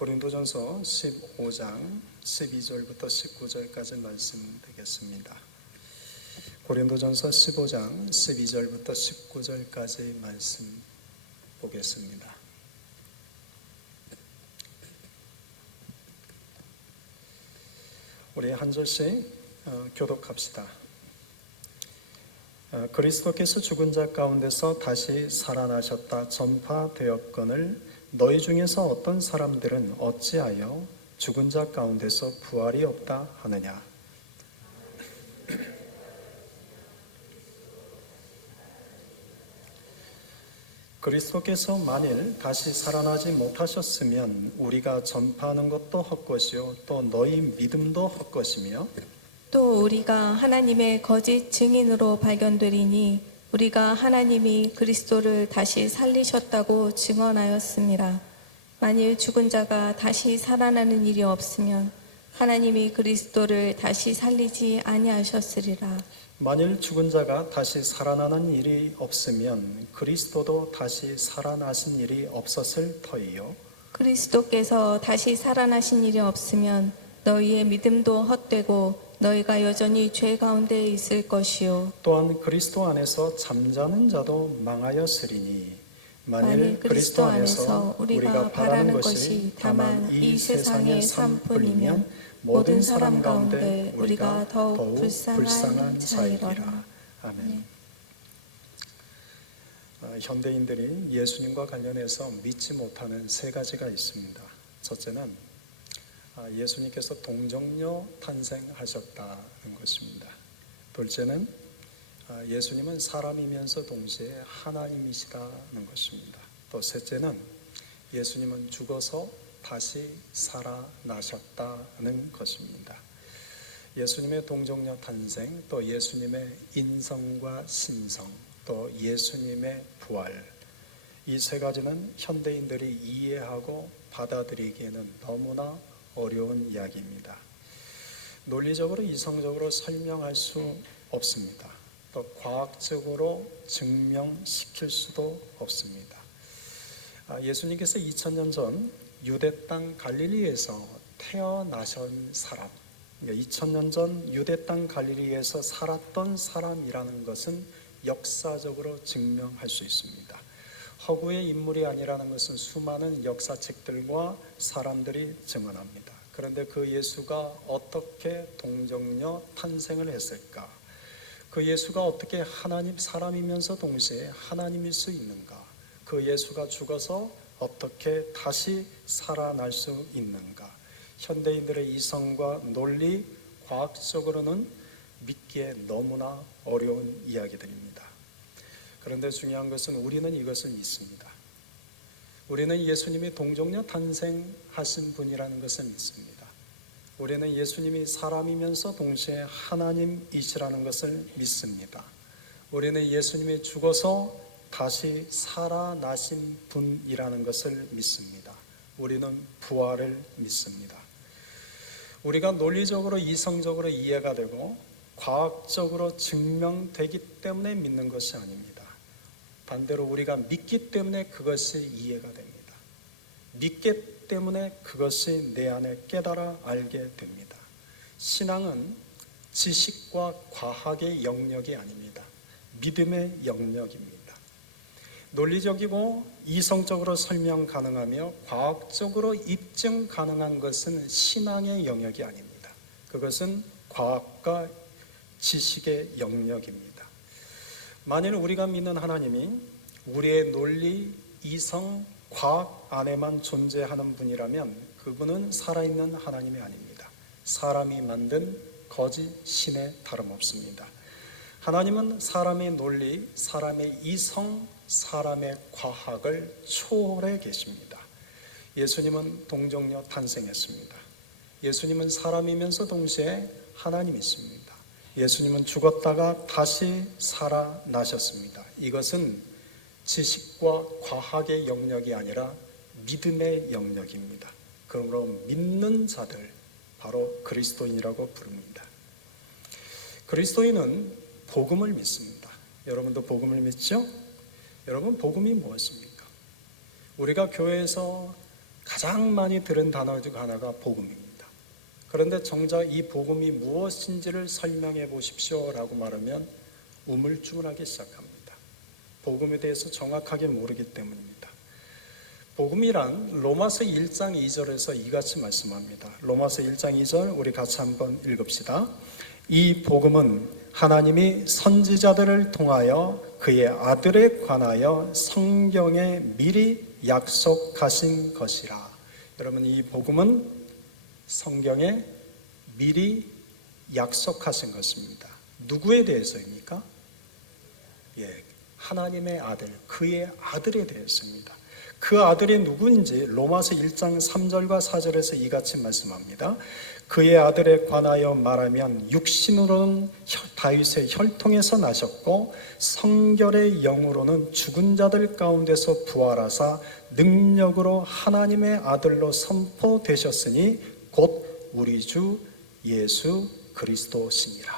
고린도전서 15장 12절부터 19절까지 말씀 되겠습니다. 고린도전서 15장 12절부터 19절까지 말씀 보겠습니다. 우리 한 절씩 교독합시다. 그리스도께서 죽은 자 가운데서 다시 살아나셨다 전파되었거늘 너희 중에서 어떤 사람들은 어찌하여 죽은 자 가운데서 부활이 없다 하느냐. 그리스도께서 만일 다시 살아나지 못하셨으면 우리가 전파하는 것도 헛것이요 또 너희 믿음도 헛것이며 또 우리가 하나님의 거짓 증인으로 발견되리니 우리가 하나님이 그리스도를 다시 살리셨다고 증언하였습니다. 만일 죽은 자가 다시 살아나는 일이 없으면 하나님이 그리스도를 다시 살리지 아니하셨으리라. 만일 죽은 자가 다시 살아나는 일이 없으면 그리스도도 다시 살아나신 일이 없었을 터이요. 그리스도께서 다시 살아나신 일이 없으면 너희의 믿음도 헛되고 너희가 여전히 죄 가운데 있을 것이요. 또한 그리스도 안에서 잠자는 자도 망하였으리니 만일 그리스도 안에서 우리가 바라는 것이 다만 이 세상의 삶뿐이면 모든 사람 가운데 우리가 더욱 불쌍한 자이라. 아멘. 현대인들이 예수님과 관련해서 믿지 못하는 세 가지가 있습니다. 첫째는 예수님께서 동정녀 탄생하셨다는 것입니다. 둘째는 예수님은 사람이면서 동시에 하나님이시다는 것입니다. 또 셋째는 예수님은 죽어서 다시 살아나셨다는 것입니다. 예수님의 동정녀 탄생, 또 예수님의 인성과 신성, 또 예수님의 부활, 이 세 가지는 현대인들이 이해하고 받아들이기에는 너무나 어려운 이야기입니다. 논리적으로 이성적으로 설명할 수 없습니다. 또 과학적으로 증명시킬 수도 없습니다. 예수님께서 2000년 전 유대 땅 갈릴리에서 태어나신 사람, 2000년 전 유대 땅 갈릴리에서 살았던 사람이라는 것은 역사적으로 증명할 수 있습니다. 허구의 인물이 아니라는 것은 수많은 역사책들과 사람들이 증언합니다. 그런데 그 예수가 어떻게 동정녀 탄생을 했을까? 그 예수가 어떻게 하나님 사람이면서 동시에 하나님일 수 있는가? 그 예수가 죽어서 어떻게 다시 살아날 수 있는가? 현대인들의 이성과 논리, 과학적으로는 믿기에 너무나 어려운 이야기들입니다. 그런데 중요한 것은 우리는 이것을 믿습니다. 우리는 예수님이 동정녀 탄생하신 분이라는 것을 믿습니다. 우리는 예수님이 사람이면서 동시에 하나님이시라는 것을 믿습니다. 우리는 예수님이 죽어서 다시 살아나신 분이라는 것을 믿습니다. 우리는 부활을 믿습니다. 우리가 논리적으로 이성적으로 이해가 되고 과학적으로 증명되기 때문에 믿는 것이 아닙니다. 반대로 우리가 믿기 때문에 그것이 이해가 됩니다. 믿기 때문에 그것이 내 안에 깨달아 알게 됩니다. 신앙은 지식과 과학의 영역이 아닙니다. 믿음의 영역입니다. 논리적이고 이성적으로 설명 가능하며 과학적으로 입증 가능한 것은 신앙의 영역이 아닙니다. 그것은 과학과 지식의 영역입니다. 만일 우리가 믿는 하나님이 우리의 논리, 이성, 과학 안에만 존재하는 분이라면 그분은 살아있는 하나님이 아닙니다. 사람이 만든 거짓 신에 다름없습니다. 하나님은 사람의 논리, 사람의 이성, 사람의 과학을 초월해 계십니다. 예수님은 동정녀 탄생했습니다. 예수님은 사람이면서 동시에 하나님이십니다. 예수님은 죽었다가 다시 살아나셨습니다. 이것은 지식과 과학의 영역이 아니라 믿음의 영역입니다. 그러므로 믿는 자들, 바로 그리스도인이라고 부릅니다. 그리스도인은 복음을 믿습니다. 여러분도 복음을 믿죠? 여러분, 복음이 무엇입니까? 우리가 교회에서 가장 많이 들은 단어 중 하나가 복음입니다. 그런데 정작 이 복음이 무엇인지를 설명해 보십시오 라고 말하면 우물쭈물하기 시작합니다. 복음에 대해서 정확하게 모르기 때문입니다. 복음이란 로마서 1장 2절에서 이같이 말씀합니다. 로마서 1장 2절 우리 같이 한번 읽읍시다. 이 복음은 하나님이 선지자들을 통하여 그의 아들에 관하여 성경에 미리 약속하신 것이라. 여러분, 이 복음은 성경에 미리 약속하신 것입니다. 누구에 대해서입니까? 하나님의 아들, 그의 아들에 대해서입니다. 그 아들이 누구인지 로마서 1장 3절과 4절에서 이같이 말씀합니다. 그의 아들에 관하여 말하면 육신으로는 다윗의 혈통에서 나셨고 성결의 영으로는 죽은 자들 가운데서 부활하사 능력으로 하나님의 아들로 선포되셨으니 곧 우리 주 예수 그리스도시니라.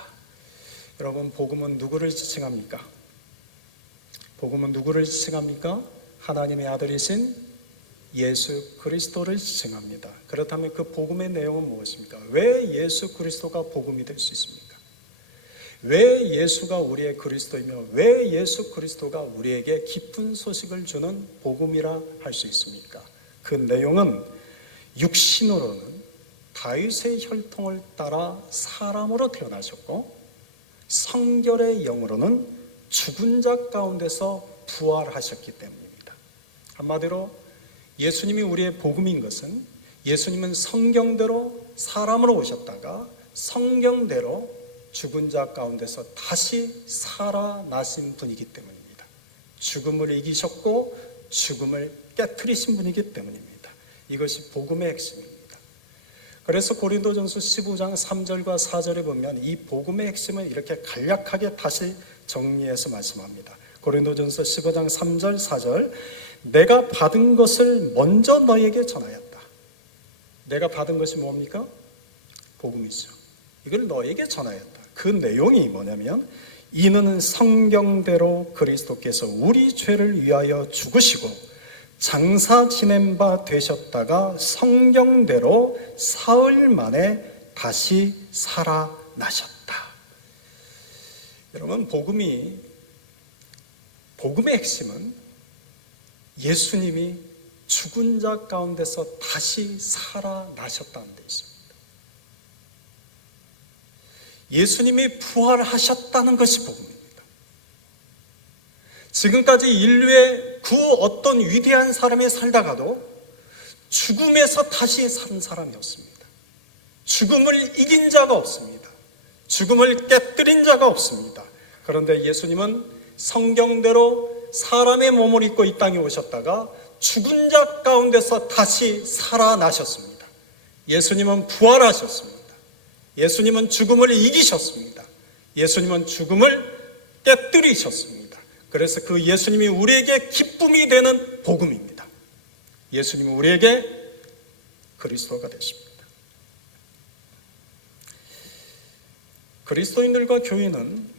여러분, 복음은 누구를 지칭합니까? 복음은 누구를 지칭합니까? 하나님의 아들이신 예수 그리스도를 지칭합니다. 그렇다면 그 복음의 내용은 무엇입니까? 왜 예수 그리스도가 복음이 될 수 있습니까? 왜 예수가 우리의 그리스도이며 왜 예수 그리스도가 우리에게 기쁜 소식을 주는 복음이라 할 수 있습니까? 그 내용은 육신으로는 다윗의 혈통을 따라 사람으로 태어나셨고 성결의 영으로는 죽은 자 가운데서 부활하셨기 때문입니다. 한마디로 예수님이 우리의 복음인 것은 예수님은 성경대로 사람으로 오셨다가 성경대로 죽은 자 가운데서 다시 살아나신 분이기 때문입니다. 죽음을 이기셨고 죽음을 깨트리신 분이기 때문입니다. 이것이 복음의 핵심입니다. 그래서 고린도전서 15장 3절과 4절에 보면 이 복음의 핵심을 이렇게 간략하게 다시 정리해서 말씀합니다. 고린도전서 15장 3절 4절 내가 받은 것을 먼저 너에게 전하였다. 내가 받은 것이 뭡니까? 복음이죠. 이걸 너에게 전하였다. 그 내용이 뭐냐면 이는 성경대로 그리스도께서 우리 죄를 위하여 죽으시고 장사 지낸 바 되셨다가 성경대로 사흘 만에 다시 살아나셨다. 여러분, 복음의 핵심은 예수님이 죽은 자 가운데서 다시 살아나셨다는 데 있습니다. 예수님이 부활하셨다는 것이 복음입니다. 지금까지 인류의 그 어떤 위대한 사람이 살다가도 죽음에서 다시 산 사람이 없습니다. 죽음을 이긴 자가 없습니다. 죽음을 깨뜨린 자가 없습니다. 그런데 예수님은 성경대로 사람의 몸을 입고 이 땅에 오셨다가 죽은 자 가운데서 다시 살아나셨습니다. 예수님은 부활하셨습니다. 예수님은 죽음을 이기셨습니다. 예수님은 죽음을 깨뜨리셨습니다. 그래서 그 예수님이 우리에게 기쁨이 되는 복음입니다. 예수님은 우리에게 그리스도가 되십니다. 그리스도인들과 교인은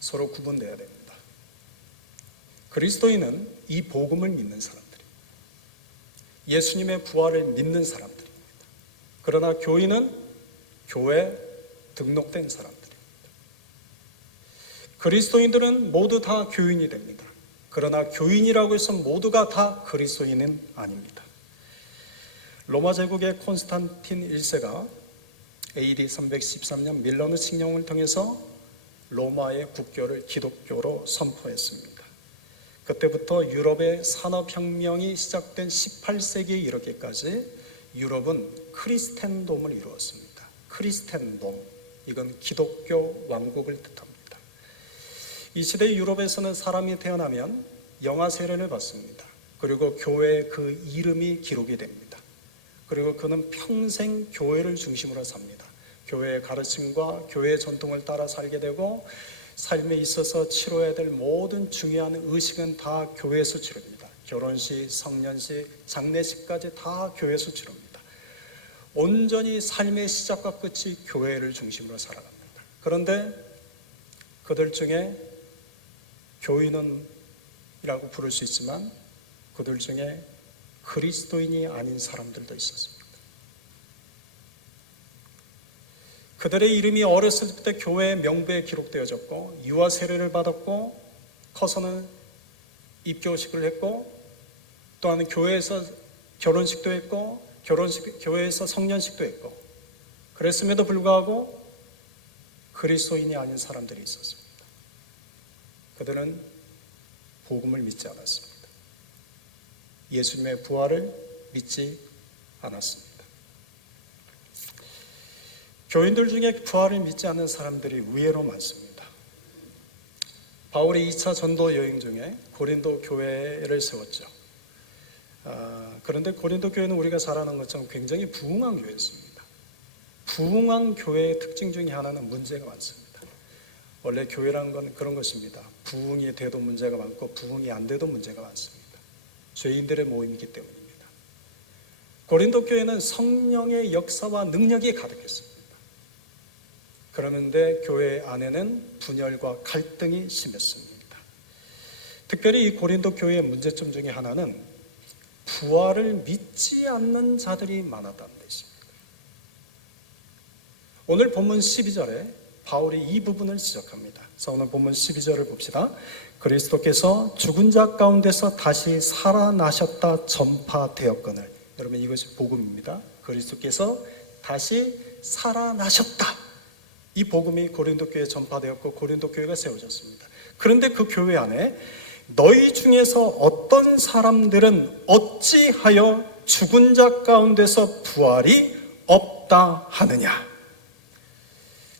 서로 구분되어야 됩니다. 그리스도인은 이 복음을 믿는 사람들입니다. 예수님의 부활을 믿는 사람들입니다. 그러나 교인은 교회에 등록된 사람들입니다. 그리스도인들은 모두 다 교인이 됩니다. 그러나 교인이라고 해서 모두가 다 그리스도인은 아닙니다. 로마 제국의 콘스탄틴 1세가 AD 313년 밀라노 칙령을 통해서 로마의 국교를 기독교로 선포했습니다. 그때부터 유럽의 산업혁명이 시작된 18세기에 이르기까지 유럽은 크리스텐돔을 이루었습니다. 크리스텐돔, 이건 기독교 왕국을 뜻합니다. 이 시대 유럽에서는 사람이 태어나면 영아 세례를 받습니다. 그리고 교회에 그 이름이 기록이 됩니다. 그리고 그는 평생 교회를 중심으로 삽니다. 교회의 가르침과 교회의 전통을 따라 살게 되고 삶에 있어서 치러야 될 모든 중요한 의식은 다 교회에서 치릅니다. 결혼식, 성년식, 장례식까지 다 교회에서 치릅니다. 온전히 삶의 시작과 끝이 교회를 중심으로 살아갑니다. 그런데 그들 중에 교인이라고 부를 수 있지만 그들 중에 그리스도인이 아닌 사람들도 있었습니다. 그들의 이름이 어렸을 때 교회의 명부에 기록되어졌고 유아 세례를 받았고 커서는 입교식을 했고 또한 교회에서 결혼식도 했고 교회에서 성년식도 했고 그랬음에도 불구하고 그리스도인이 아닌 사람들이 있었습니다. 그들은 복음을 믿지 않았습니다. 예수님의 부활을 믿지 않았습니다. 교인들 중에 부활을 믿지 않는 사람들이 의외로 많습니다. 바울이 2차 전도 여행 중에 고린도 교회를 세웠죠. 그런데 고린도 교회는 우리가 잘 아는 것처럼 굉장히 부흥한 교회였습니다. 부흥한 교회의 특징 중에 하나는 문제가 많습니다. 원래 교회라는 건 그런 것입니다. 부흥이 돼도 문제가 많고 부흥이 안 돼도 문제가 많습니다. 죄인들의 모임이기 때문입니다. 고린도 교회는 성령의 역사와 능력이 가득했습니다. 그런데 교회 안에는 분열과 갈등이 심했습니다. 특별히 이 고린도 교회의 문제점 중에 하나는 부활을 믿지 않는 자들이 많았다는 것입니다. 오늘 본문 12절에 바울이 이 부분을 지적합니다. 그래서 오늘 본문 12절을 봅시다. 그리스도께서 죽은 자 가운데서 다시 살아나셨다 전파되었거늘. 여러분 이것이 복음입니다. 그리스도께서 다시 살아나셨다. 이 복음이 고린도 교회에 전파되었고 고린도 교회가 세워졌습니다. 그런데 그 교회 안에 너희 중에서 어떤 사람들은 어찌하여 죽은 자 가운데서 부활이 없다 하느냐.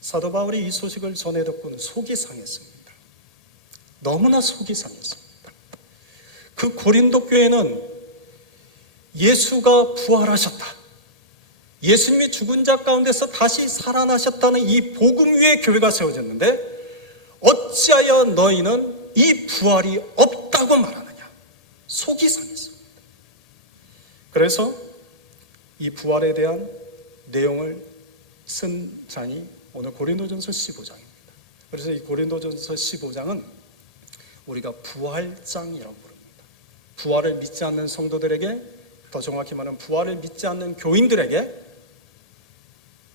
사도 바울이 이 소식을 전해 듣고는 속이 상했습니다. 너무나 속이 상했습니다. 그 고린도 교회는 예수가 부활하셨다, 예수님이 죽은 자 가운데서 다시 살아나셨다는 이 복음 위에 교회가 세워졌는데 어찌하여 너희는 이 부활이 없다고 말하느냐. 속이 상했습니다. 그래서 이 부활에 대한 내용을 쓴 장이 오늘 고린도전서 15장입니다. 그래서 이 고린도전서 15장은 우리가 부활장이라고 부릅니다. 부활을 믿지 않는 성도들에게, 더 정확히 말하면 부활을 믿지 않는 교인들에게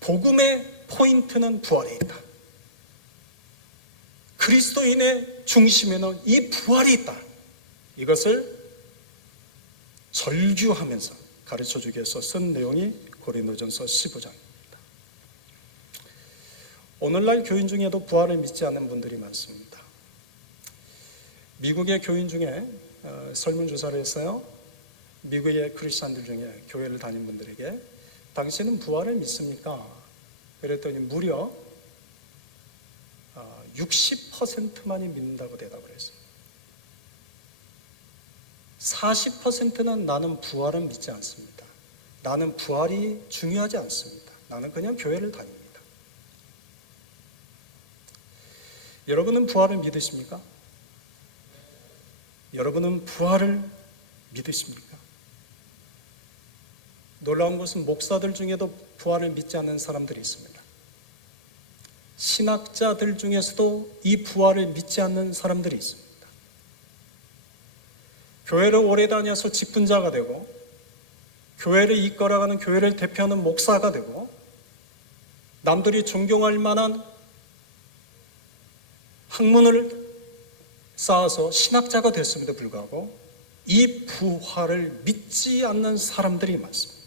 복음의 포인트는 부활에 있다. 그리스도인의 중심에는 이 부활이 있다. 이것을 절규하면서 가르쳐주기 위해서 쓴 내용이 고린도전서 15장입니다. 오늘날 교인 중에도 부활을 믿지 않는 분들이 많습니다. 미국의 교인 중에 설문조사를 했어요. 미국의 크리스찬들 중에 교회를 다닌 분들에게 당신은 부활을 믿습니까? 그랬더니 무려 60%만이 믿는다고 대답을 했어요. 40%는 나는 부활은 믿지 않습니다. 나는 부활이 중요하지 않습니다. 나는 그냥 교회를 다닙니다. 여러분은 부활을 믿으십니까? 여러분은 부활을 믿으십니까? 놀라운 것은 목사들 중에도 부활을 믿지 않는 사람들이 있습니다. 신학자들 중에서도 이 부활을 믿지 않는 사람들이 있습니다. 교회를 오래 다녀서 직분자가 되고 교회를 이끌어가는, 교회를 대표하는 목사가 되고 남들이 존경할 만한 학문을 쌓아서 신학자가 됐음에도 불구하고 이 부활을 믿지 않는 사람들이 많습니다.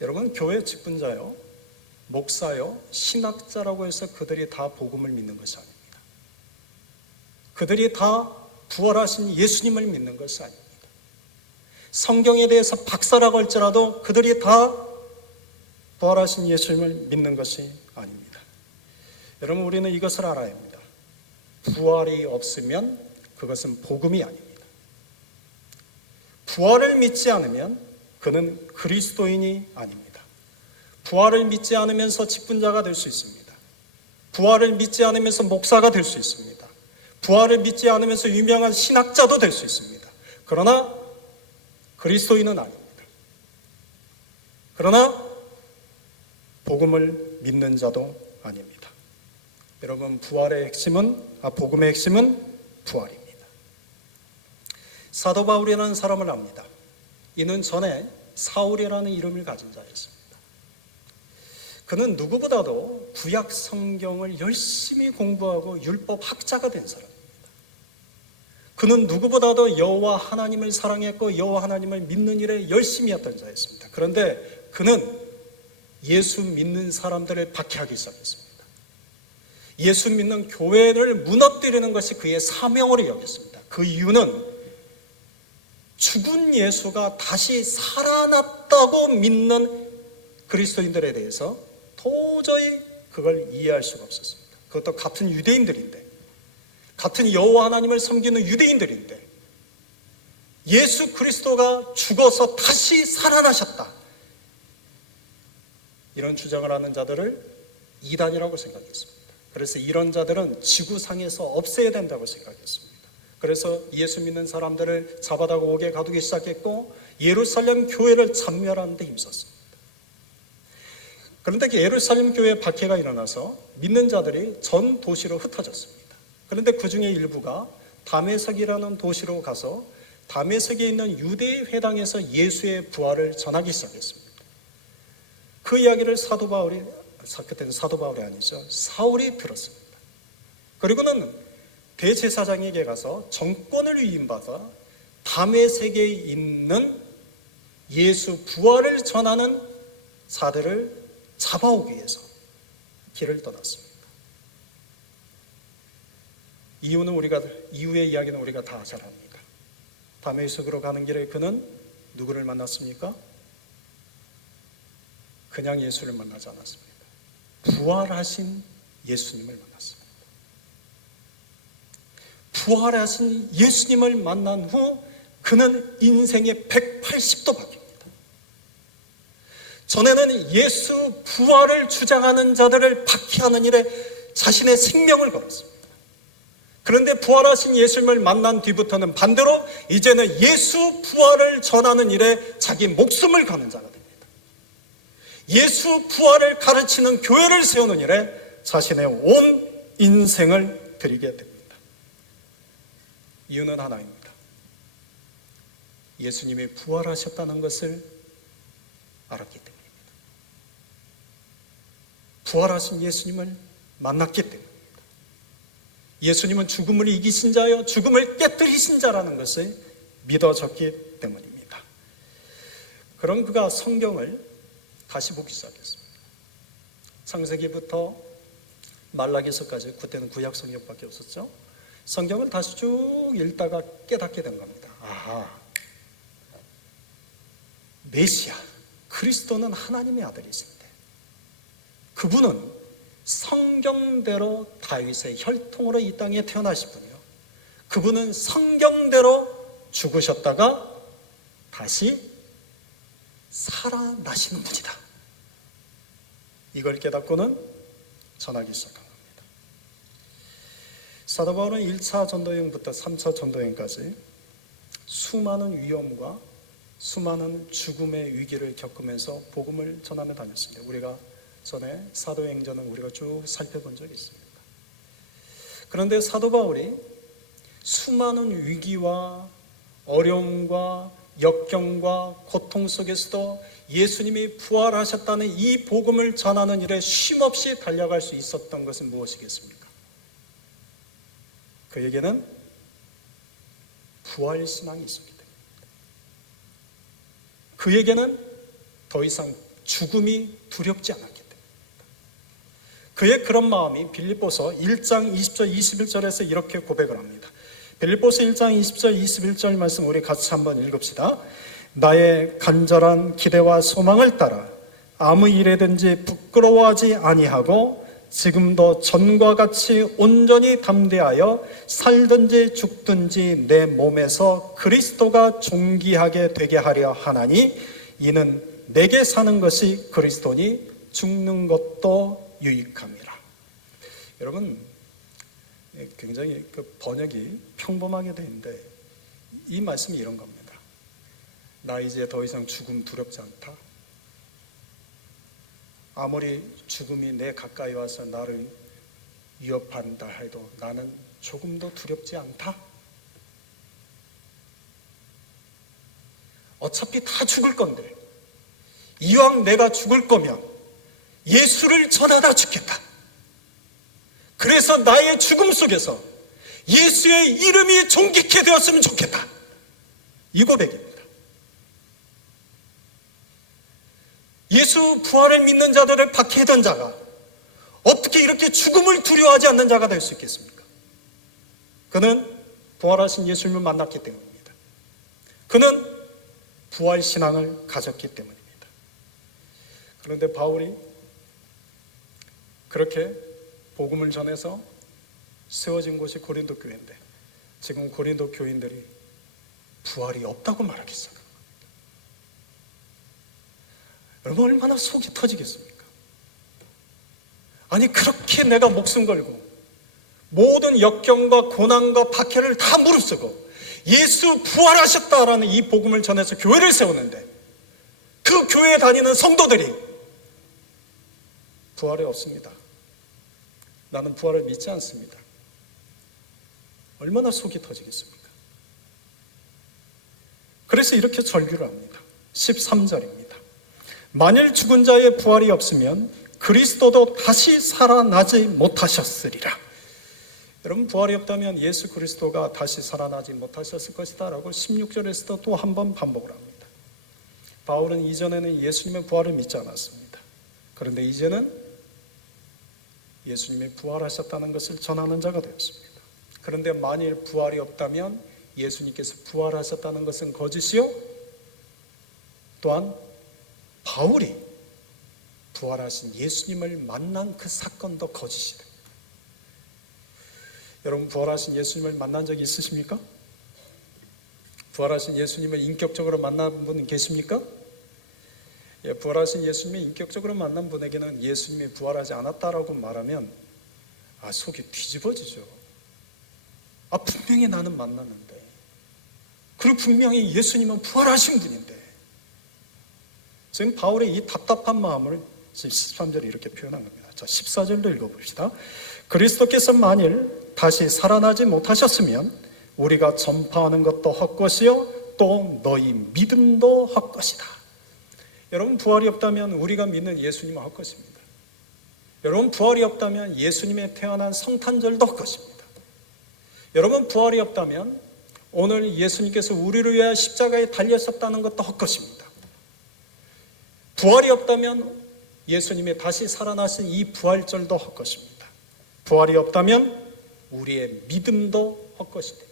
여러분, 교회 직분자요, 목사요, 신학자라고 해서 그들이 다 복음을 믿는 것이 아닙니다. 그들이 다 부활하신 예수님을 믿는 것이 아닙니다. 성경에 대해서 박사라고 할지라도 그들이 다 부활하신 예수님을 믿는 것이 아닙니다. 여러분, 우리는 이것을 알아야 합니다. 부활이 없으면 그것은 복음이 아닙니다. 부활을 믿지 않으면 그는 그리스도인이 아닙니다. 부활을 믿지 않으면서 직분자가 될 수 있습니다. 부활을 믿지 않으면서 목사가 될 수 있습니다. 부활을 믿지 않으면서 유명한 신학자도 될 수 있습니다. 그러나 그리스도인은 아닙니다. 그러나 복음을 믿는 자도 아닙니다. 여러분, 복음의 핵심은 부활입니다. 사도 바울이라는 사람을 압니다. 이는 전에 사울이라는 이름을 가진 자였습니다. 그는 누구보다도 구약 성경을 열심히 공부하고 율법 학자가 된 사람입니다. 그는 누구보다도 여호와 하나님을 사랑했고 여호와 하나님을 믿는 일에 열심히 했던 자였습니다. 그런데 그는 예수 믿는 사람들을 박해하기 시작했습니다. 예수 믿는 교회를 무너뜨리는 것이 그의 사명으로 여겼습니다. 그 이유는 죽은 예수가 다시 살아났다고 믿는 그리스도인들에 대해서 도저히 그걸 이해할 수가 없었습니다. 그것도 같은 유대인들인데, 같은 여호와 하나님을 섬기는 유대인들인데 예수 그리스도가 죽어서 다시 살아나셨다, 이런 주장을 하는 자들을 이단이라고 생각했습니다. 그래서 이런 자들은 지구상에서 없애야 된다고 생각했습니다. 그래서 예수 믿는 사람들을 잡아다 옥에 가두기 시작했고 예루살렘 교회를 참멸하는 데 힘썼습니다. 그런데 그 예루살렘 교회에 박해가 일어나서 믿는 자들이 전 도시로 흩어졌습니다. 그런데 그 중에 일부가 다메섹이라는 도시로 가서 다메섹에 있는 유대의 회당에서 예수의 부활을 전하기 시작했습니다. 그 이야기를 그때는 사도 바울이 아니죠, 사울이 들었습니다. 그리고는 대제사장에게 가서 정권을 위임받아 다메섹에 있는 예수 부활을 전하는 자들을 잡아오기 위해서 길을 떠났습니다. 이후의 이야기는 우리가 다 잘 압니다. 다메섹으로 가는 길에 그는 누구를 만났습니까? 그냥 예수를 만나지 않았습니다. 부활하신 예수님을 만났습니다. 부활하신 예수님을 만난 후 그는 인생의 180도 바뀝니다. 전에는 예수 부활을 주장하는 자들을 박해하는 일에 자신의 생명을 걸었습니다. 그런데 부활하신 예수님을 만난 뒤부터는 반대로 이제는 예수 부활을 전하는 일에 자기 목숨을 거는 자가 됩니다. 예수 부활을 가르치는 교회를 세우는 일에 자신의 온 인생을 드리게 됩니다. 이유는 하나입니다. 예수님이 부활하셨다는 것을 알았기 때문입니다. 부활하신 예수님을 만났기 때문입니다. 예수님은 죽음을 이기신 자여 죽음을 깨뜨리신 자라는 것을 믿어졌기 때문입니다. 그럼 그가 성경을 다시 보기 시작했습니다. 창세기부터 말라기서까지, 그때는 구약 성경밖에 없었죠. 성경을 다시 쭉 읽다가 깨닫게 된 겁니다. 아하, 메시아 그리스도는 하나님의 아들이신데 그분은 성경대로 다윗의 혈통으로 이 땅에 태어나신 분이요, 그분은 성경대로 죽으셨다가 다시 살아나시는 분이다. 이걸 깨닫고는 전하기 시작한 겁니다. 사도 바울은 1차 전도여행부터 3차 전도여행까지 수많은 위험과 수많은 죽음의 위기를 겪으면서 복음을 전하며 다녔습니다. 우리가 전에 사도행전은 우리가 쭉 살펴본 적이 있습니다. 그런데 사도 바울이 수많은 위기와 어려움과 역경과 고통 속에서도 예수님이 부활하셨다는 이 복음을 전하는 일에 쉼없이 달려갈 수 있었던 것은 무엇이겠습니까? 그에게는 부활신앙이 있었기 때문입니다. 그에게는 더 이상 죽음이 두렵지 않았기 때문입니다. 그의 그런 마음이 빌립보서 1장 20절 21절에서 이렇게 고백을 합니다. 빌립보서 1장 20절 21절 말씀 우리 같이 한번 읽읍시다. 나의 간절한 기대와 소망을 따라 아무 일에든지 부끄러워하지 아니하고 지금도 전과 같이 온전히 담대하여 살든지 죽든지 내 몸에서 그리스도가 존귀하게 되게 하려 하나니 이는 내게 사는 것이 그리스도니 죽는 것도 유익함이라. 여러분, 굉장히 그 번역이 평범하게 되어 있는데 이 말씀이 이런 겁니다. 나 이제 더 이상 죽음 두렵지 않다. 아무리 죽음이 내 가까이 와서 나를 위협한다 해도 나는 조금도 두렵지 않다. 어차피 다 죽을 건데 이왕 내가 죽을 거면 예수를 전하다 죽겠다. 그래서 나의 죽음 속에서 예수의 이름이 존귀케 되었으면 좋겠다. 이 고백입니다. 예수 부활을 믿는 자들을 박해하던 자가 어떻게 이렇게 죽음을 두려워하지 않는 자가 될 수 있겠습니까? 그는 부활하신 예수님을 만났기 때문입니다. 그는 부활신앙을 가졌기 때문입니다. 그런데 바울이 그렇게 복음을 전해서 세워진 곳이 고린도 교회인데 지금 고린도 교인들이 부활이 없다고 말하기 시작합니다. 여러분 얼마나 속이 터지겠습니까? 아니 그렇게 내가 목숨 걸고 모든 역경과 고난과 박해를 다 무릅쓰고 예수 부활하셨다라는 이 복음을 전해서 교회를 세우는데 그 교회에 다니는 성도들이 부활이 없습니다. 나는 부활을 믿지 않습니다. 얼마나 속이 터지겠습니까? 그래서 이렇게 절규를 합니다. 13절입니다. 만일 죽은 자의 부활이 없으면 그리스도도 다시 살아나지 못하셨으리라. 여러분 부활이 없다면 예수 그리스도가 다시 살아나지 못하셨을 것이다 라고 16절에서도 또 한 번 반복을 합니다. 바울은 이전에는 예수님의 부활을 믿지 않았습니다. 그런데 이제는 예수님이 부활하셨다는 것을 전하는 자가 되었습니다. 그런데 만일 부활이 없다면 예수님께서 부활하셨다는 것은 거짓이요, 또한 바울이 부활하신 예수님을 만난 그 사건도 거짓이 됩니다. 여러분 부활하신 예수님을 만난 적이 있으십니까? 부활하신 예수님을 인격적으로 만난 분 계십니까? 예, 부활하신 예수님을 인격적으로 만난 분에게는 예수님이 부활하지 않았다라고 말하면 속이 뒤집어지죠. 분명히 나는 만났는데, 그리고 분명히 예수님은 부활하신 분인데. 지금 바울의 이 답답한 마음을 13절에 이렇게 표현한 겁니다. 자, 14절도 읽어봅시다. 그리스도께서 만일 다시 살아나지 못하셨으면 우리가 전파하는 것도 헛것이요 또 너희 믿음도 헛것이다. 여러분 부활이 없다면 우리가 믿는 예수님은 헛것입니다. 여러분 부활이 없다면 예수님의 태어난 성탄절도 헛것입니다. 여러분 부활이 없다면 오늘 예수님께서 우리를 위하여 십자가에 달렸었다는 것도 헛것입니다. 부활이 없다면 예수님이 다시 살아나신 이 부활절도 헛것입니다. 부활이 없다면 우리의 믿음도 헛것이 됩니다.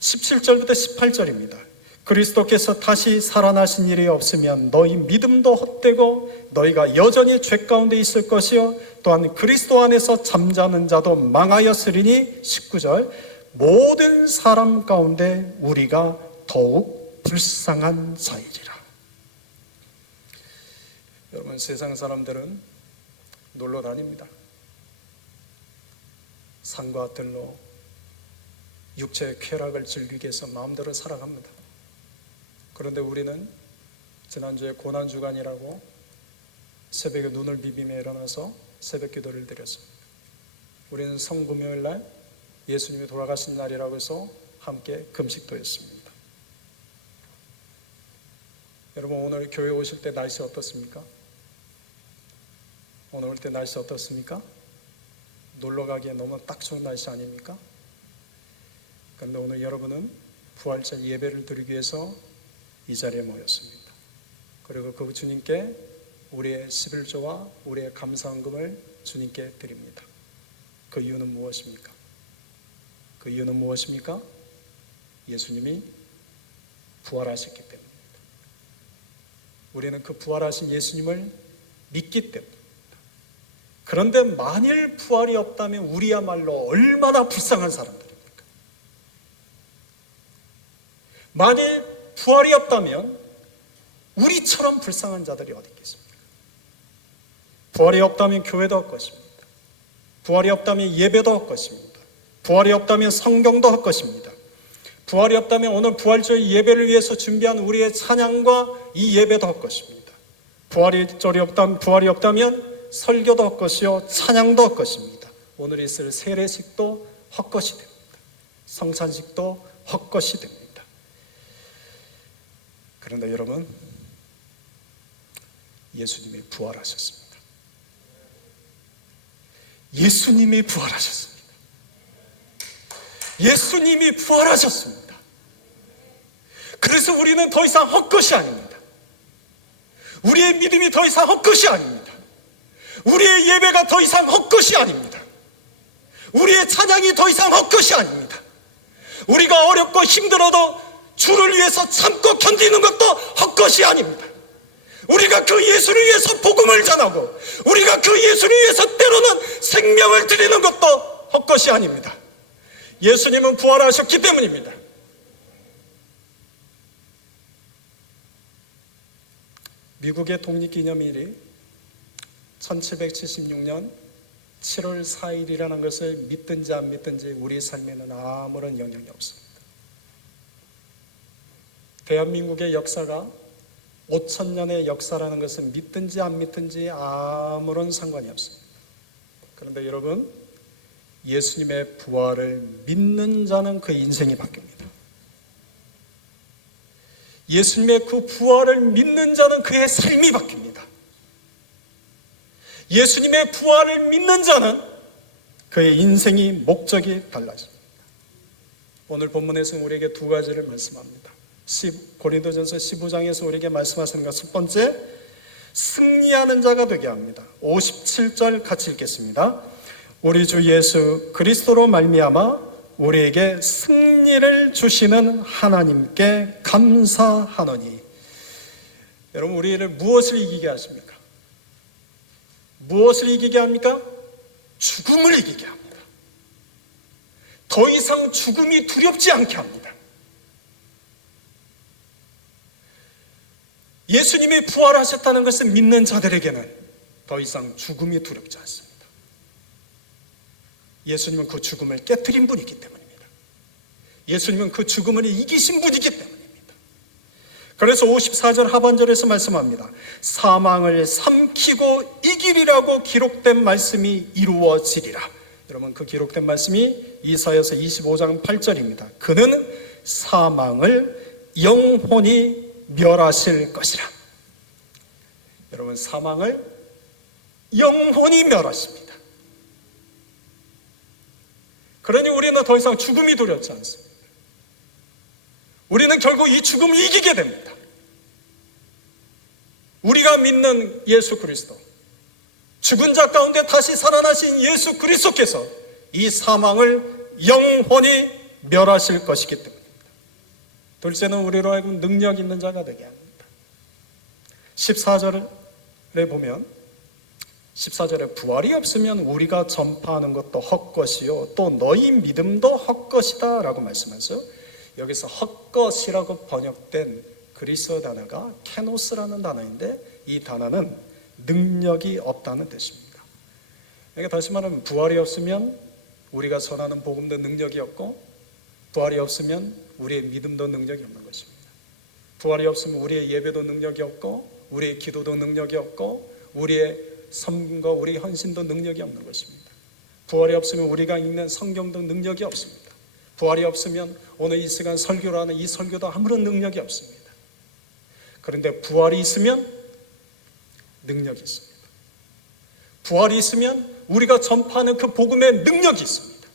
17절부터 18절입니다. 그리스도께서 다시 살아나신 일이 없으면 너희 믿음도 헛되고 너희가 여전히 죄 가운데 있을 것이요 또한 그리스도 안에서 잠자는 자도 망하였으리니 19절 모든 사람 가운데 우리가 더욱 불쌍한 자이리라. 여러분 세상 사람들은 놀러 다닙니다. 산과 들로 육체의 쾌락을 즐기기 위해서 마음대로 살아갑니다. 그런데 우리는 지난주에 고난주간이라고 새벽에 눈을 비비며 일어나서 새벽 기도를 드렸습니다. 우리는 성금요일 날 예수님이 돌아가신 날이라고 해서 함께 금식도 했습니다. 여러분 오늘 교회 오실 때 날씨 어떻습니까? 오늘 올 때 날씨 어떻습니까? 놀러 가기에 너무 딱 좋은 날씨 아닙니까? 그런데 오늘 여러분은 부활절 예배를 드리기 위해서 이 자리에 모였습니다. 그리고 그 주님께 우리의 11조와 우리의 감사헌금을 주님께 드립니다. 그 이유는 무엇입니까? 그 이유는 무엇입니까? 예수님이 부활하셨기 때문입니다. 우리는 그 부활하신 예수님을 믿기 때문입니다. 그런데 만일 부활이 없다면 우리야말로 얼마나 불쌍한 사람들입니까? 만일 부활이 없다면 우리처럼 불쌍한 자들이 어디 있겠습니까? 부활이 없다면 교회도 헛것입니다. 부활이 없다면 예배도 헛것입니다. 부활이 없다면 성경도 헛것입니다. 부활이 없다면 오늘 부활절 예배를 위해서 준비한 우리의 찬양과 이 예배도 헛것입니다. 부활이 없다면 설교도 헛것이요 찬양도 헛것입니다. 오늘 있을 세례식도 헛것이 됩니다. 성찬식도 헛것이 됩니다. 그런데 여러분, 예수님이 부활하셨습니다. 예수님이 부활하셨습니다. 예수님이 부활하셨습니다. 그래서 우리는 더 이상 헛것이 아닙니다. 우리의 믿음이 더 이상 헛것이 아닙니다. 우리의 예배가 더 이상 헛것이 아닙니다. 우리의 찬양이 더 이상 헛것이 아닙니다. 우리가 어렵고 힘들어도 주를 위해서 참고 견디는 것도 헛것이 아닙니다. 우리가 그 예수를 위해서 복음을 전하고 우리가 그 예수를 위해서 때로는 생명을 드리는 것도 헛것이 아닙니다. 예수님은 부활하셨기 때문입니다. 미국의 독립기념일이 1776년 7월 4일이라는 것을 믿든지 안 믿든지 우리 삶에는 아무런 영향이 없습니다. 대한민국의 역사가 5,000년의 역사라는 것은 믿든지 안 믿든지 아무런 상관이 없습니다. 그런데 여러분, 예수님의 부활을 믿는 자는 그 인생이 바뀝니다. 예수님의 그 부활을 믿는 자는 그의 삶이 바뀝니다. 예수님의 부활을 믿는 자는 그의 인생이 목적이 달라집니다. 오늘 본문에서 우리에게 두 가지를 말씀합니다. 고린도전서 15장에서 우리에게 말씀하시는 것 첫 번째, 승리하는 자가 되게 합니다. 57절 같이 읽겠습니다. 우리 주 예수 그리스도로 말미암아 우리에게 승리를 주시는 하나님께 감사하노니. 여러분, 우리를 무엇을 이기게 하십니까? 무엇을 이기게 합니까? 죽음을 이기게 합니다. 더 이상 죽음이 두렵지 않게 합니다. 예수님이 부활하셨다는 것을 믿는 자들에게는 더 이상 죽음이 두렵지 않습니다. 예수님은 그 죽음을 깨트린 분이기 때문입니다. 예수님은 그 죽음을 이기신 분이기 때문입니다. 그래서 54절 하반절에서 말씀합니다. 사망을 삼키고 이기리라고 기록된 말씀이 이루어지리라. 여러분, 그 기록된 말씀이 이사야서 25장 8절입니다. 그는 사망을 영원히 멸하실 것이라. 여러분, 사망을 영원히 멸하십니다. 그러니 우리는 더 이상 죽음이 두렵지 않습니다. 우리는 결국 이 죽음을 이기게 됩니다. 우리가 믿는 예수 그리스도, 죽은 자 가운데 다시 살아나신 예수 그리스도께서 이 사망을 영원히 멸하실 것이기 때문입니다. 둘째는 우리로 하여금 능력 있는 자가 되게 합니다. 14절에 보면 14절에 부활이 없으면 우리가 전파하는 것도 헛것이요 또 너희 믿음도 헛것이다 라고 말씀하죠. 여기서 헛것이라고 번역된 그리스어 단어가 케노스라는 단어인데, 이 단어는 능력이 없다는 뜻입니다. 그러니까 다시 말하면 부활이 없으면 우리가 전하는 복음도 능력이 없고, 부활이 없으면 우리의 믿음도 능력이 없는 것입니다. 부활이 없으면 우리의 예배도 능력이 없고, 우리의 기도도 능력이 없고, 우리의 섬김과 우리의 헌신도 능력이 없는 것입니다. 부활이 없으면 우리가 읽는 성경도 능력이 없습니다. 부활이 없으면 오늘 이 시간 설교를 하는 이 설교도 아무런 능력이 없습니다. 그런데 부활이 있으면 능력이 있습니다. 부활이 있으면 우리가 전파하는 그 복음의 능력이 있습니다.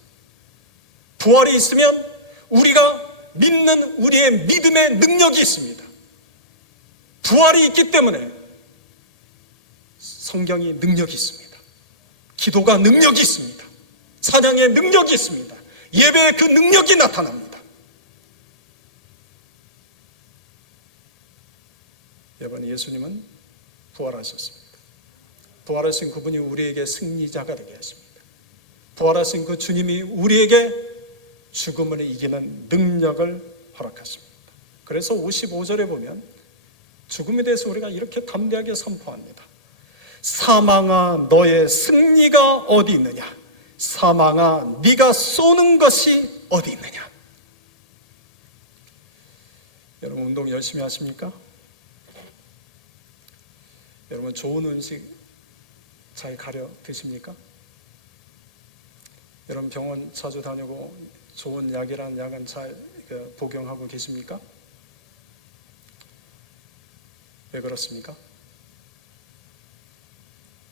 부활이 있으면 우리가 믿는 우리의 믿음의 능력이 있습니다. 부활이 있기 때문에 성경이 능력이 있습니다. 기도가 능력이 있습니다. 찬양의 능력이 있습니다. 예배의 그 능력이 나타납니다. 여러분, 예수님은 부활하셨습니다. 부활하신 그분이 우리에게 승리자가 되게 하십니다. 부활하신 그 주님이 우리에게 죽음을 이기는 능력을 허락하십니다. 그래서 55절에 보면 죽음에 대해서 우리가 이렇게 담대하게 선포합니다. 사망아, 너의 승리가 어디 있느냐? 사망아, 네가 쏘는 것이 어디 있느냐? 여러분, 운동 열심히 하십니까? 여러분, 좋은 음식 잘 가려 드십니까? 여러분, 병원 자주 다니고 좋은 약이란 약은 잘 복용하고 계십니까? 왜 그렇습니까?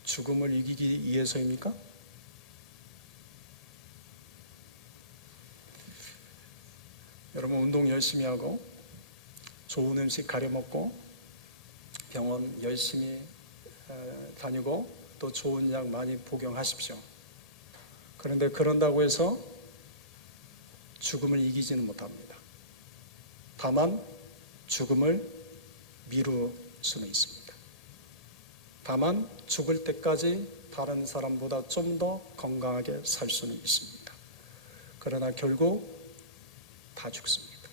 죽음을 이기기 위해서입니까? 여러분, 운동 열심히 하고 좋은 음식 가려 먹고 병원 열심히 다니고 또 좋은 약 많이 복용하십시오. 그런데 그런다고 해서 죽음을 이기지는 못합니다. 다만 죽음을 미룰 수는 있습니다. 다만 죽을 때까지 다른 사람보다 좀 더 건강하게 살 수는 있습니다. 그러나 결국 다 죽습니다.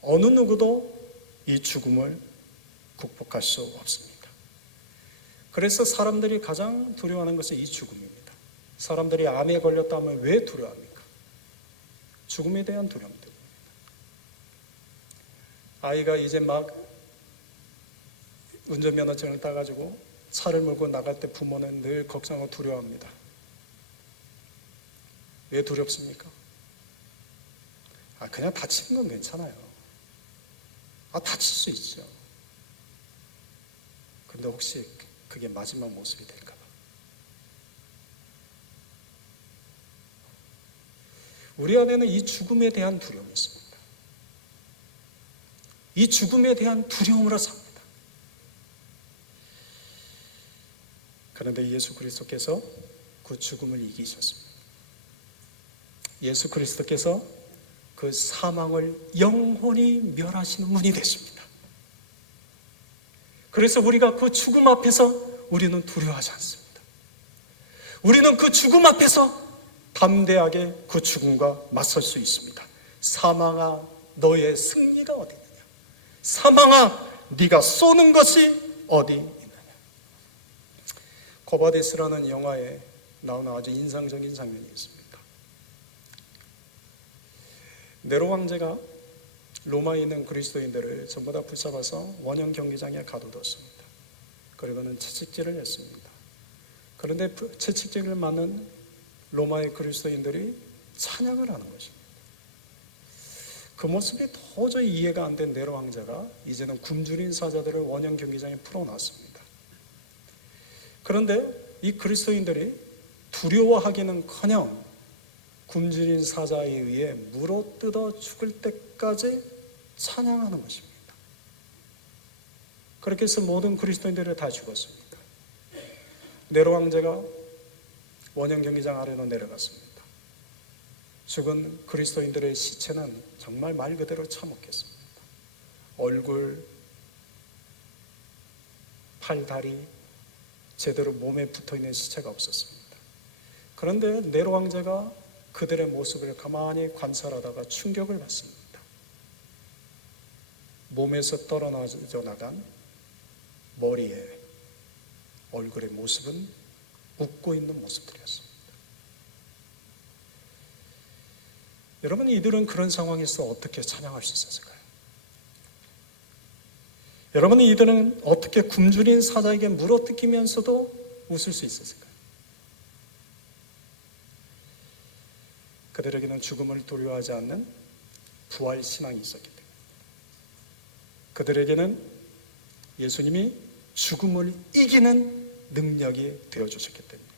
어느 누구도 이 죽음을 극복할 수 없습니다. 그래서 사람들이 가장 두려워하는 것은 이 죽음입니다. 사람들이 암에 걸렸다면 왜 두려워합니까? 죽음에 대한 두려움 때문입니다. 아이가 이제 막 운전면허증을 따가지고 차를 몰고 나갈 때 부모는 늘 걱정하고 두려워합니다. 왜 두렵습니까? 그냥 다치는 건 괜찮아요. 다칠 수 있죠. 근데 혹시 그게 마지막 모습이 될까 봐. 우리 안에는 이 죽음에 대한 두려움이 있습니다. 이 죽음에 대한 두려움으로 삽니다. 그런데 예수 그리스도께서 그 죽음을 이기셨습니다. 예수 그리스도께서 그 사망을 영원히 멸하시는 분이 되십니다. 그래서 우리가 그 죽음 앞에서 우리는 두려워하지 않습니다. 우리는 그 죽음 앞에서 담대하게 그 죽음과 맞설 수 있습니다. 사망아, 너의 승리가 어디 있느냐? 사망아, 네가 쏘는 것이 어디 있느냐? 고바데스라는 영화에 나오는 아주 인상적인 장면이 있습니다. 네로 황제가 로마에 있는 그리스도인들을 전부 다 붙잡아서 원형 경기장에 가둬뒀습니다. 그리고는 채찍질을 했습니다. 그런데 채찍질을 맞는 로마의 그리스도인들이 찬양을 하는 것입니다. 그 모습이 도저히 이해가 안 된 네로 황제가 이제는 굶주린 사자들을 원형 경기장에 풀어놨습니다. 그런데 이 그리스도인들이 두려워하기는커녕 굶주린 사자에 의해 물어뜯어 죽을 때까지 찬양하는 것입니다. 그렇게 해서 모든 그리스도인들이 다 죽었습니다. 네로 황제가 원형 경기장 아래로 내려갔습니다. 죽은 그리스도인들의 시체는 정말 말 그대로 참혹했습니다. 얼굴, 팔, 다리 제대로 몸에 붙어있는 시체가 없었습니다. 그런데 네로 황제가 그들의 모습을 가만히 관찰하다가 충격을 받습니다. 몸에서 떨어져 나간 머리에 얼굴의 모습은 웃고 있는 모습들이었습니다. 여러분, 이들은 그런 상황에서 어떻게 찬양할 수 있었을까요? 여러분, 이들은 어떻게 굶주린 사자에게 물어뜯기면서도 웃을 수 있었을까요? 그들에게는 죽음을 두려워하지 않는 부활 신앙이 있었기 때문에, 그들에게는 예수님이 죽음을 이기는 능력이 되어주셨기 때문입니다.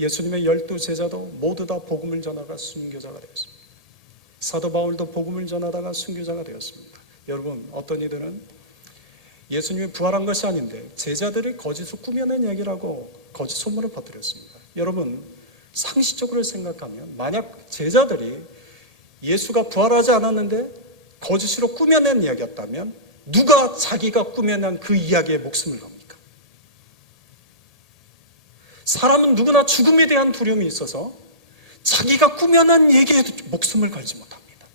예수님의 12제자도 모두 다 복음을 전하다가 순교자가 되었습니다. 사도 바울도 복음을 전하다가 순교자가 되었습니다. 여러분, 어떤 이들은 예수님이 부활한 것이 아닌데 제자들이 거짓으로 꾸며낸 얘기라고 거짓 소문을 퍼뜨렸습니다. 여러분, 상식적으로 생각하면 만약 제자들이 예수가 부활하지 않았는데 거짓으로 꾸며낸 이야기였다면 누가 자기가 꾸며낸 그 이야기에 목숨을 겁니까? 사람은 누구나 죽음에 대한 두려움이 있어서 자기가 꾸며낸 얘기에 목숨을 걸지 못합니다.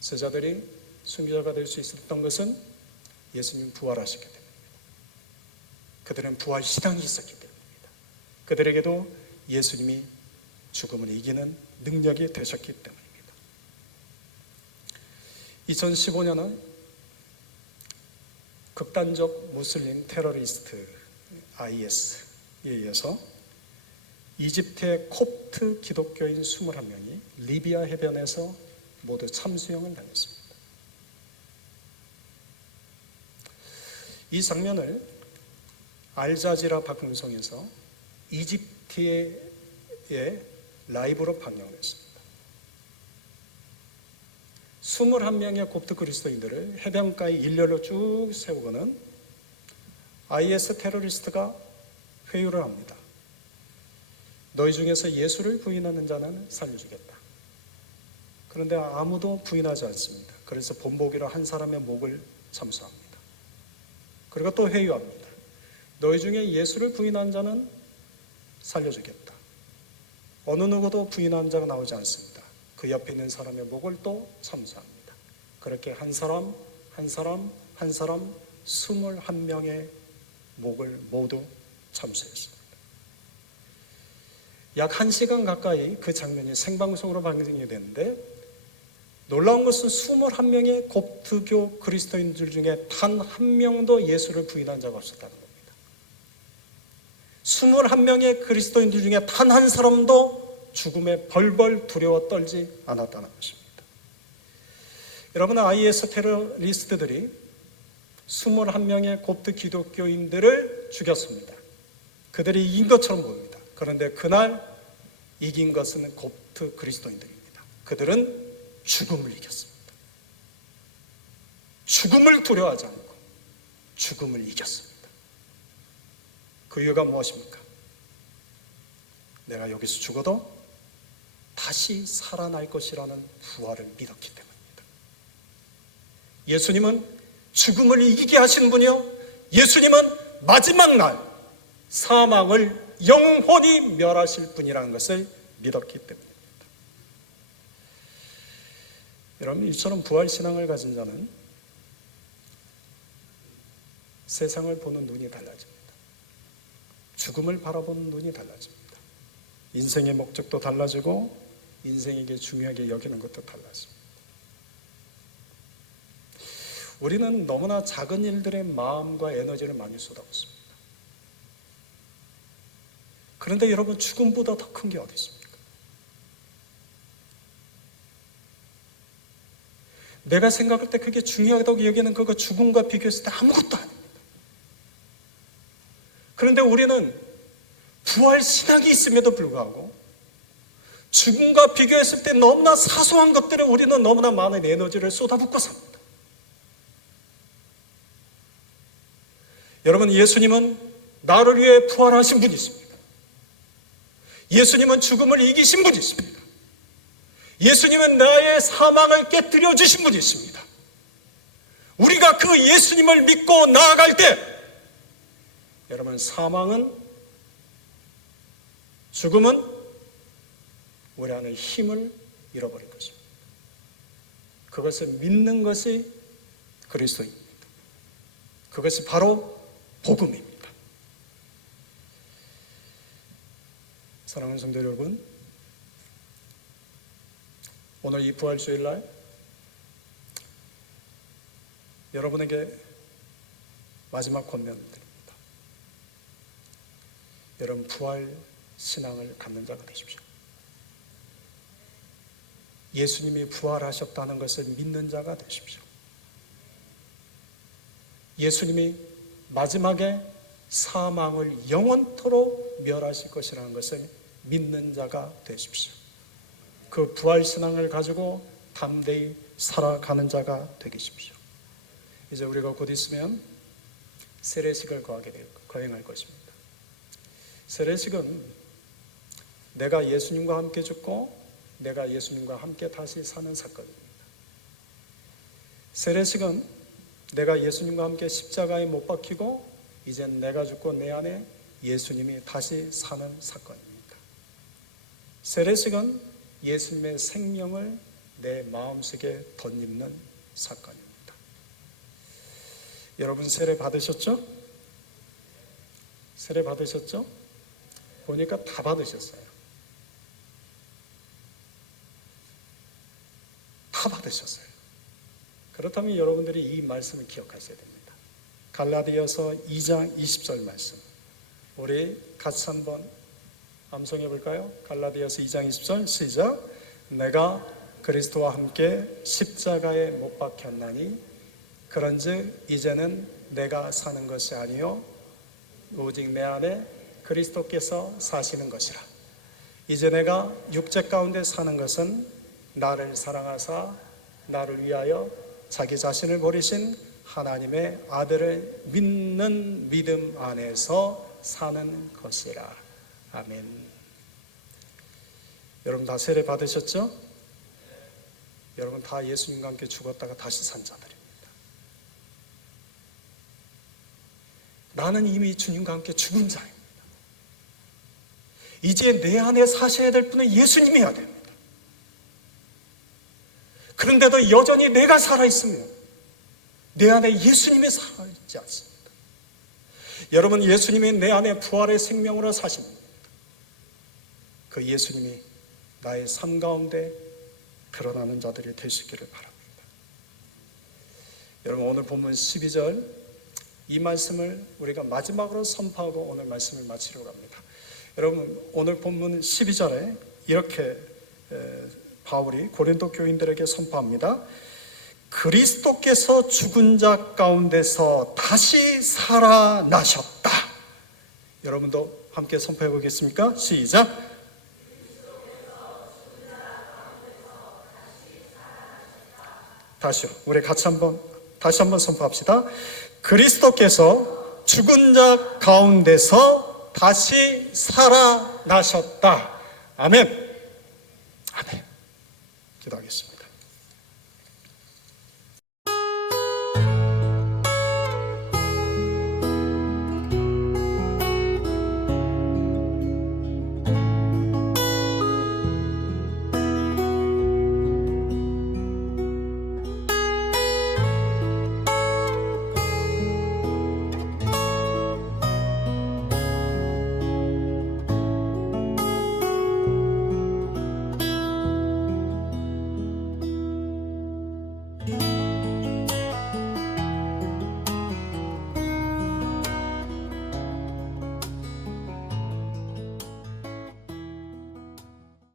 제자들이 순교자가 될 수 있었던 것은 예수님 부활하셨기 때문입니다. 그들은 부활 신앙이 있었기 때문입니다. 그들에게도 예수님이 죽음을 이기는 능력이 되셨기 때문입니다. 2015년은 극단적 무슬림 테러리스트 IS에 의해서 이집트의 콥트 기독교인 21명이 리비아 해변에서 모두 참수형을 당했습니다. 이 장면을 알자지라 방송에서 이집트의 라이브로 방영했습니다. 21명의 곱트 그리스도인들을 해변가에 일렬로 쭉 세우고는 IS 테러리스트가 회유를 합니다. 너희 중에서 예수를 부인하는 자는 살려주겠다. 그런데 아무도 부인하지 않습니다. 그래서 본보기로 한 사람의 목을 참수합니다. 그리고 또 회유합니다. 너희 중에 예수를 부인한 자는 살려주겠다. 어느 누구도 부인한 자가 나오지 않습니다. 그 옆에 있는 사람의 목을 또 참수합니다. 그렇게 한 사람 21명의 목을 모두 참수했습니다. 약 1시간 가까이 그 장면이 생방송으로 방송이 되는데, 놀라운 것은 21명의 곱트교 그리스도인들 중에 단 한 명도 예수를 부인한 자가 없었다는 겁니다. 21명의 그리스도인들 중에 단 한 사람도 죽음에 벌벌 두려워 떨지 않았다는 것입니다. 여러분, IS 테러리스트들이 21명의 곱트 기독교인들을 죽였습니다. 그들이 이긴 것처럼 보입니다. 그런데 그날 이긴 것은 곱트 그리스도인들입니다. 그들은 죽음을 이겼습니다. 죽음을 두려워하지 않고 죽음을 이겼습니다. 그 이유가 무엇입니까? 내가 여기서 죽어도 다시 살아날 것이라는 부활을 믿었기 때문입니다. 예수님은 죽음을 이기게 하신 분이요, 예수님은 마지막 날 사망을 영원히 멸하실 분이라는 것을 믿었기 때문입니다. 여러분, 이처럼 부활신앙을 가진 자는 세상을 보는 눈이 달라집니다. 죽음을 바라보는 눈이 달라집니다. 인생의 목적도 달라지고 인생에게 중요하게 여기는 것도 달라집니다. 우리는 너무나 작은 일들의 마음과 에너지를 많이 쏟아붓습니다. 그런데 여러분, 죽음보다 더 큰 게 어디 있습니까? 내가 생각할 때 그게 중요하다고 여기는 그거 죽음과 비교했을 때 아무것도 아닙니다. 그런데 우리는 부활 신학이 있음에도 불구하고 죽음과 비교했을 때 너무나 사소한 것들에 우리는 너무나 많은 에너지를 쏟아붓고 삽니다. 여러분, 예수님은 나를 위해 부활하신 분이십니다. 예수님은 죽음을 이기신 분이십니다. 예수님은 나의 사망을 깨뜨려 주신 분이십니다. 우리가 그 예수님을 믿고 나아갈 때, 여러분, 사망은, 죽음은 우리 안에 힘을 잃어버릴 것입니다. 그것을 믿는 것이 그리스도입니다. 그것이 바로 복음입니다. 사랑하는 성도 여러분, 오늘 이 부활주일날 여러분에게 마지막 권면드립니다. 여러분, 부활 신앙을 갖는 자가 되십시오. 예수님이 부활하셨다는 것을 믿는 자가 되십시오. 예수님이 마지막에 사망을 영원토록 멸하실 것이라는 것을 믿는 자가 되십시오. 그 부활신앙을 가지고 담대히 살아가는 자가 되십시오. 이제 우리가 곧 있으면 세례식을 거행할 것입니다. 세례식은 내가 예수님과 함께 죽고 내가 예수님과 함께 다시 사는 사건입니다. 세례식은 내가 예수님과 함께 십자가에 못 박히고 이젠 내가 죽고 내 안에 예수님이 다시 사는 사건입니다. 세례식은 예수님의 생명을 내 마음속에 덧입는 사건입니다. 여러분, 세례 받으셨죠? 세례 받으셨죠? 보니까 다 받으셨어요. 다 받으셨어요. 그렇다면 여러분들이 이 말씀을 기억하셔야 됩니다. 갈라디아서 2장 20절 말씀, 우리 같이 한번 암송해 볼까요? 갈라디아서 2장 20절 시작. 내가 그리스도와 함께 십자가에 못 박혔나니 그런즉 이제는 내가 사는 것이 아니요 오직 내 안에 그리스도께서 사시는 것이라. 이제 내가 육체 가운데 사는 것은 나를 사랑하사 나를 위하여 자기 자신을 버리신 하나님의 아들을 믿는 믿음 안에서 사는 것이라. 아멘. 여러분 다 세례 받으셨죠? 여러분 다 예수님과 함께 죽었다가 다시 산 자들입니다. 나는 이미 주님과 함께 죽은 자입니다. 이제 내 안에 사셔야 될 분은 예수님이어야 됩니다. 그런데도 여전히 내가 살아있으면 내 안에 예수님이 살아있지 않습니다. 여러분, 예수님이 내 안에 부활의 생명으로 사십니다. 그 예수님이 나의 삶 가운데 드러나는 자들이 되시기를 바랍니다. 여러분, 오늘 본문 12절 이 말씀을 우리가 마지막으로 선포하고 오늘 말씀을 마치려고 합니다. 여러분, 오늘 본문 12절에 이렇게 바울이 고린도 교인들에게 선포합니다. 그리스도께서 죽은 자 가운데서 다시 살아나셨다. 여러분도 함께 선포해 보겠습니까? 시작. 다시요. 우리 같이 다시 한번 선포합시다. 그리스도께서 죽은 자 가운데서 다시 살아나셨다. 아멘. 아멘. 기도하겠습니다.